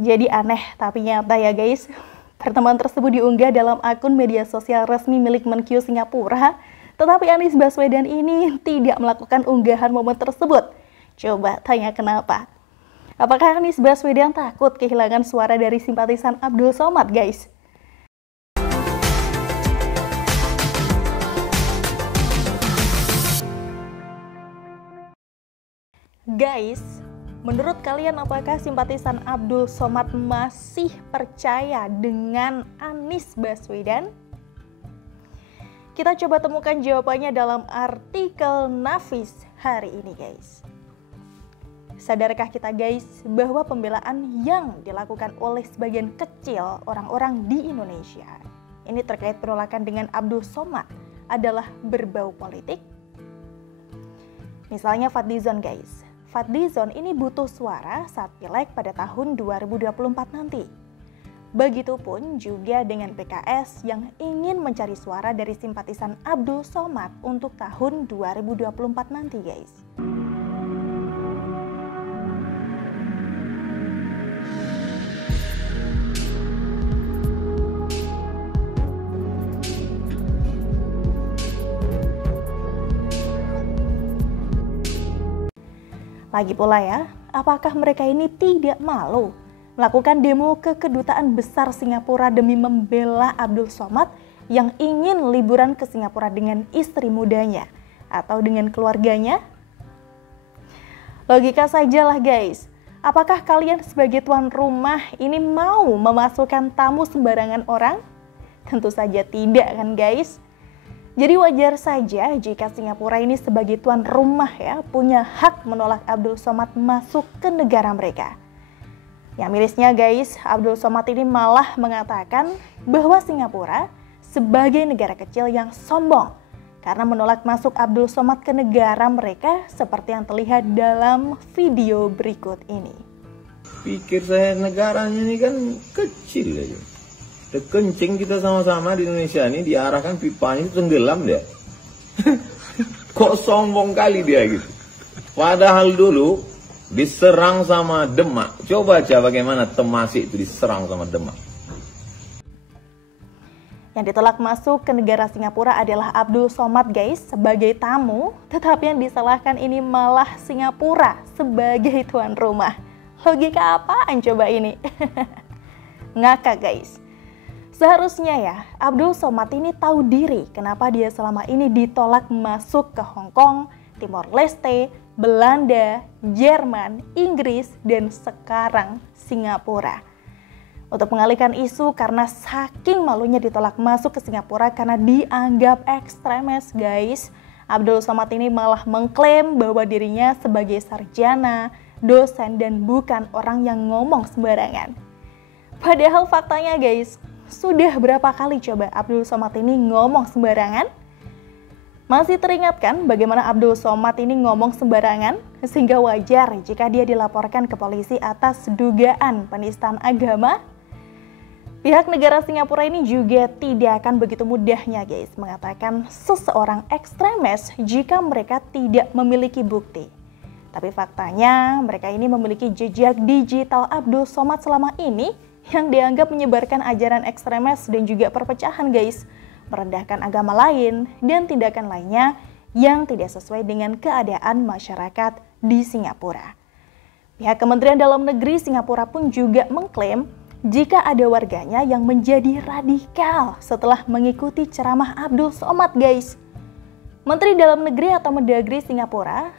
Jadi aneh tapi nyata ya guys. Pertemuan tersebut diunggah dalam akun media sosial resmi milik Menkyu Singapura, tetapi Anies Baswedan ini tidak melakukan unggahan momen tersebut. Coba tanya kenapa? Apakah Anies Baswedan takut kehilangan suara dari simpatisan Abdul Somad, guys? Guys, menurut kalian apakah simpatisan Abdul Somad masih percaya dengan Anies Baswedan? Kita coba temukan jawabannya dalam artikel Nafis hari ini, guys. Sadarkah kita guys bahwa pembelaan yang dilakukan oleh sebagian kecil orang-orang di Indonesia ini terkait penolakan dengan Abdul Somad adalah berbau politik? Misalnya Fadlizon guys. Fadlizon ini butuh suara saat pileg pada tahun 2024 nanti. Begitupun juga dengan PKS yang ingin mencari suara dari simpatisan Abdul Somad untuk tahun 2024 nanti guys. Lagi pula ya, apakah mereka ini tidak malu melakukan demo ke Kedutaan Besar Singapura demi membela Abdul Somad yang ingin liburan ke Singapura dengan istri mudanya atau dengan keluarganya? Logika sajalah guys, apakah kalian sebagai tuan rumah ini mau memasukkan tamu sembarangan orang? Tentu saja tidak kan guys. Jadi wajar saja jika Singapura ini sebagai tuan rumah ya punya hak menolak Abdul Somad masuk ke negara mereka. Yang mirisnya guys, Abdul Somad ini malah mengatakan bahwa Singapura sebagai negara kecil yang sombong karena menolak masuk Abdul Somad ke negara mereka seperti yang terlihat dalam video berikut ini. Pikir saya negaranya ini kan kecil aja. Kencing kita sama-sama di Indonesia ini diarahkan pipanya itu tenggelam dia. Kok sombong kali dia gitu. Padahal dulu diserang sama Demak. Coba aja bagaimana Temasik itu diserang sama Demak. Yang ditolak masuk ke negara Singapura adalah Abdul Somad guys sebagai tamu, tetapi yang disalahkan ini malah Singapura sebagai tuan rumah. Logika apaan coba ini? Ngakak guys. Seharusnya ya, Abdul Somad ini tahu diri kenapa dia selama ini ditolak masuk ke Hong Kong, Timor Leste, Belanda, Jerman, Inggris, dan sekarang Singapura. Untuk mengalihkan isu karena saking malunya ditolak masuk ke Singapura karena dianggap ekstremis guys, Abdul Somad ini malah mengklaim bahwa dirinya sebagai sarjana, dosen, dan bukan orang yang ngomong sembarangan. Padahal faktanya guys, sudah berapa kali coba Abdul Somad ini ngomong sembarangan? Masih teringatkan bagaimana Abdul Somad ini ngomong sembarangan? Sehingga wajar jika dia dilaporkan ke polisi atas dugaan penistaan agama? Pihak negara Singapura ini juga tidak akan begitu mudahnya guys mengatakan seseorang ekstremis jika mereka tidak memiliki bukti. Tapi faktanya mereka ini memiliki jejak digital Abdul Somad selama ini yang dianggap menyebarkan ajaran ekstremis dan juga perpecahan guys, merendahkan agama lain dan tindakan lainnya yang tidak sesuai dengan keadaan masyarakat di Singapura. Pihak Kementerian Dalam Negeri Singapura pun juga mengklaim jika ada warganya yang menjadi radikal setelah mengikuti ceramah Abdul Somad guys. Menteri Dalam Negeri atau Mendagri Singapura,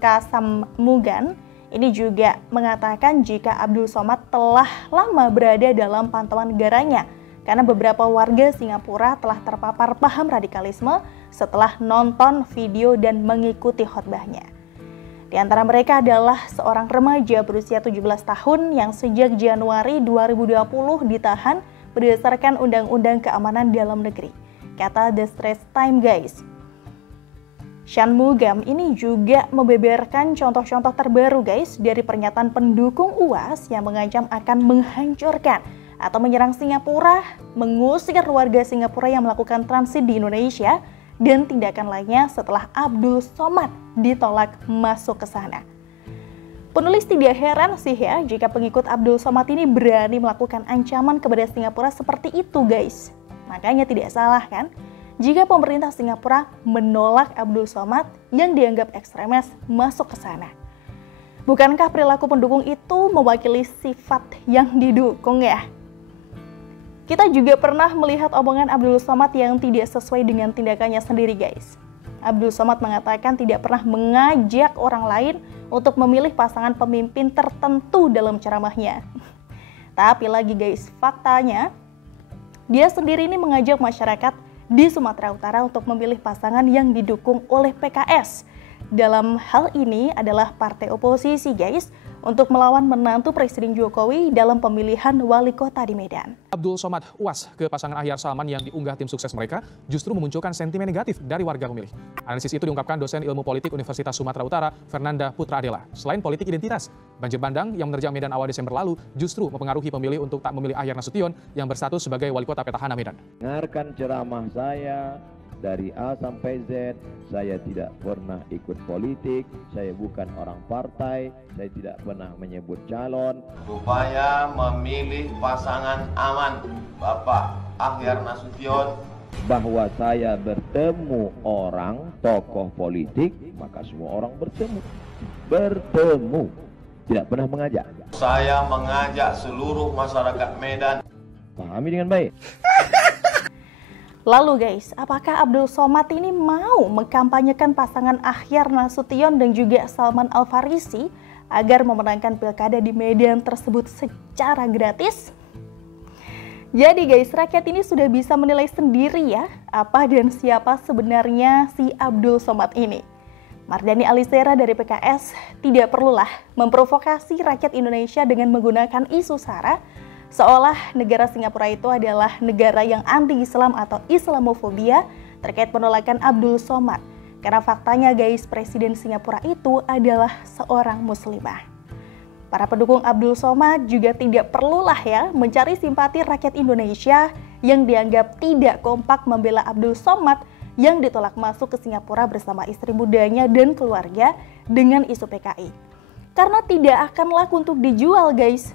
Kasam Mugan, ini juga mengatakan jika Abdul Somad telah lama berada dalam pantauan negaranya karena beberapa warga Singapura telah terpapar paham radikalisme setelah nonton video dan mengikuti khotbahnya. Di antara mereka adalah seorang remaja berusia 17 tahun yang sejak Januari 2020 ditahan berdasarkan Undang-Undang Keamanan Dalam Negeri, kata The Straits Times guys. Shanmugam ini juga membeberkan contoh-contoh terbaru guys dari pernyataan pendukung UAS yang mengancam akan menghancurkan atau menyerang Singapura, mengusir warga Singapura yang melakukan transit di Indonesia, dan tindakan lainnya setelah Abdul Somad ditolak masuk ke sana. Penulis tidak heran sih ya jika pengikut Abdul Somad ini berani melakukan ancaman kepada Singapura seperti itu guys. Makanya tidak salah kan jika pemerintah Singapura menolak Abdul Somad yang dianggap ekstremis masuk ke sana. Bukankah perilaku pendukung itu mewakili sifat yang didukung ya? Kita juga pernah melihat omongan Abdul Somad yang tidak sesuai dengan tindakannya sendiri guys. Abdul Somad mengatakan tidak pernah mengajak orang lain untuk memilih pasangan pemimpin tertentu dalam ceramahnya. Tapi lagi guys, faktanya dia sendiri ini mengajak masyarakat di Sumatera Utara untuk memilih pasangan yang didukung oleh PKS. Dalam hal ini adalah partai oposisi guys, untuk melawan menantu Presiden Jokowi dalam pemilihan wali kota di Medan. Abdul Somad UAS ke pasangan Ahyar Salman yang diunggah tim sukses mereka justru memunculkan sentimen negatif dari warga pemilih. Analisis itu diungkapkan dosen ilmu politik Universitas Sumatera Utara, Fernanda Putra Adela. Selain politik identitas, banjir bandang yang menerjang Medan awal Desember lalu justru mempengaruhi pemilih untuk tak memilih Ahyar Nasution yang berstatus sebagai wali kota petahana Medan. Dengarkan ceramah saya dari A sampai Z, saya tidak pernah ikut politik, saya bukan orang partai, saya tidak pernah menyebut calon. Supaya memilih pasangan aman, Bapak Ahyar Nasution. Bahwa saya bertemu orang, tokoh politik, maka semua orang bertemu, tidak pernah mengajak. Saya mengajak seluruh masyarakat Medan. Pahami dengan baik. Lalu guys, apakah Abdul Somad ini mau mengkampanyekan pasangan Ahyar Nasution dan juga Salman Al Farisi agar memenangkan pilkada di Medan tersebut secara gratis? Jadi guys, rakyat ini sudah bisa menilai sendiri ya apa dan siapa sebenarnya si Abdul Somad ini. Mardhani Alisera dari PKS tidak perlulah memprovokasi rakyat Indonesia dengan menggunakan isu SARA seolah negara Singapura itu adalah negara yang anti-Islam atau Islamofobia terkait penolakan Abdul Somad. Karena faktanya guys, Presiden Singapura itu adalah seorang muslimah. Para pendukung Abdul Somad juga tidak perlulah ya mencari simpati rakyat Indonesia yang dianggap tidak kompak membela Abdul Somad yang ditolak masuk ke Singapura bersama istri mudanya dan keluarga dengan isu PKI. Karena tidak akan laku untuk dijual guys.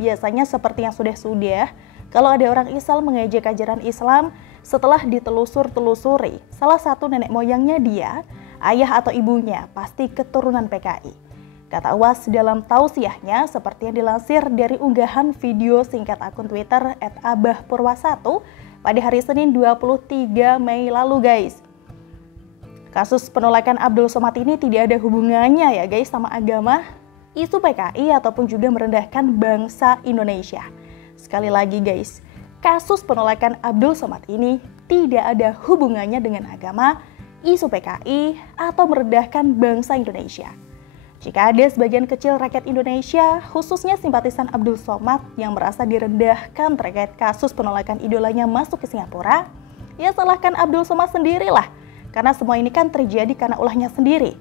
Biasanya seperti yang sudah-sudah, kalau ada orang Islam mengejek ajaran Islam, setelah ditelusuri, salah satu nenek moyangnya dia, ayah atau ibunya, pasti keturunan PKI. Kata UAS dalam tausiahnya, seperti yang dilansir dari unggahan video singkat akun Twitter @abahpurwa1 pada hari Senin 23 Mei lalu guys. Kasus penolakan Abdul Somad ini tidak ada hubungannya ya guys sama agama, isu PKI ataupun juga merendahkan bangsa Indonesia. Sekali lagi guys, kasus penolakan Abdul Somad ini tidak ada hubungannya dengan agama, isu PKI, atau merendahkan bangsa Indonesia. Jika ada sebagian kecil rakyat Indonesia, khususnya simpatisan Abdul Somad yang merasa direndahkan terkait kasus penolakan idolanya masuk ke Singapura, ya salahkan Abdul Somad sendirilah, karena semua ini kan terjadi karena ulahnya sendiri.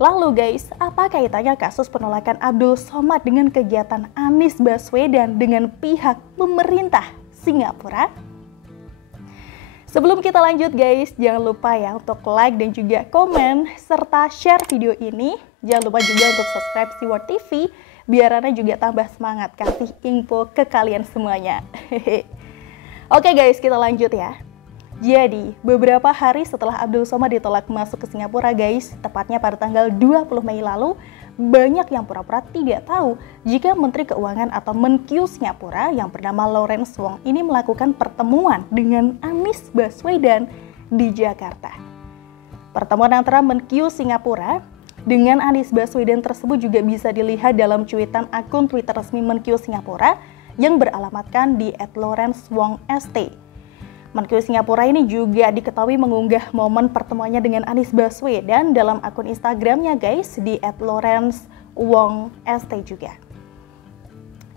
Lalu guys, apa kaitannya kasus penolakan Abdul Somad dengan kegiatan Anies Baswedan dengan pihak pemerintah Singapura? Sebelum kita lanjut guys, jangan lupa ya untuk like dan juga komen serta share video ini. Jangan lupa juga untuk subscribe Siwar TV biar Ana juga tambah semangat kasih info ke kalian semuanya. Oke guys, kita lanjut ya. Jadi, beberapa hari setelah Abdul Somad ditolak masuk ke Singapura guys, tepatnya pada tanggal 20 Mei lalu, banyak yang pura-pura tidak tahu jika Menteri Keuangan atau Menkyu Singapura yang bernama Lawrence Wong ini melakukan pertemuan dengan Anies Baswedan di Jakarta. Pertemuan antara Menkyu Singapura dengan Anies Baswedan tersebut juga bisa dilihat dalam cuitan akun Twitter resmi Menkyu Singapura yang beralamatkan di @lawrencewongst. Menkyu Singapura ini juga diketahui mengunggah momen pertemuannya dengan Anies Baswedan dalam akun Instagramnya guys di @lawrencewongst juga.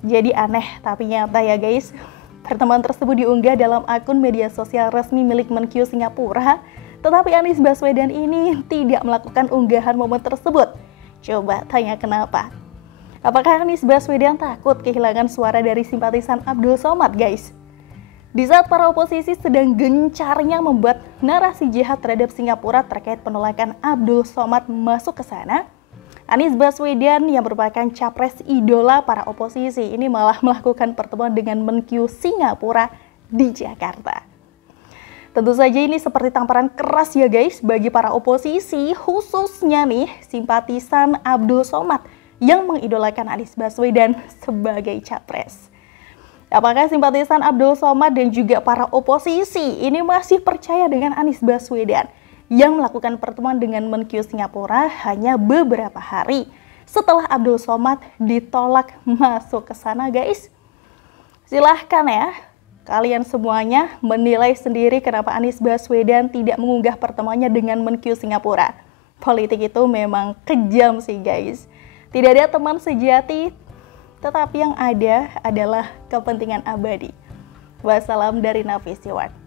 Jadi aneh tapi nyata ya guys. Pertemuan tersebut diunggah dalam akun media sosial resmi milik Menkyu Singapura, tetapi Anies Baswedan ini tidak melakukan unggahan momen tersebut. Coba tanya kenapa? Apakah Anies Baswedan takut kehilangan suara dari simpatisan Abdul Somad guys? Di saat para oposisi sedang gencarnya membuat narasi jahat terhadap Singapura terkait penolakan Abdul Somad masuk ke sana, Anies Baswedan yang merupakan capres idola para oposisi ini malah melakukan pertemuan dengan Menkyu Singapura di Jakarta. Tentu saja ini seperti tamparan keras ya guys bagi para oposisi, khususnya nih simpatisan Abdul Somad yang mengidolakan Anies Baswedan sebagai capres. Apakah simpatisan Abdul Somad dan juga para oposisi ini masih percaya dengan Anies Baswedan yang melakukan pertemuan dengan Menkyu Singapura hanya beberapa hari setelah Abdul Somad ditolak masuk ke sana guys? Silahkan ya, kalian semuanya menilai sendiri kenapa Anies Baswedan tidak mengunggah pertemuannya dengan Menkyu Singapura. Politik itu memang kejam sih guys. Tidak ada teman sejati, tetapi yang ada adalah kepentingan abadi. Wassalam dari Nafis Iwan.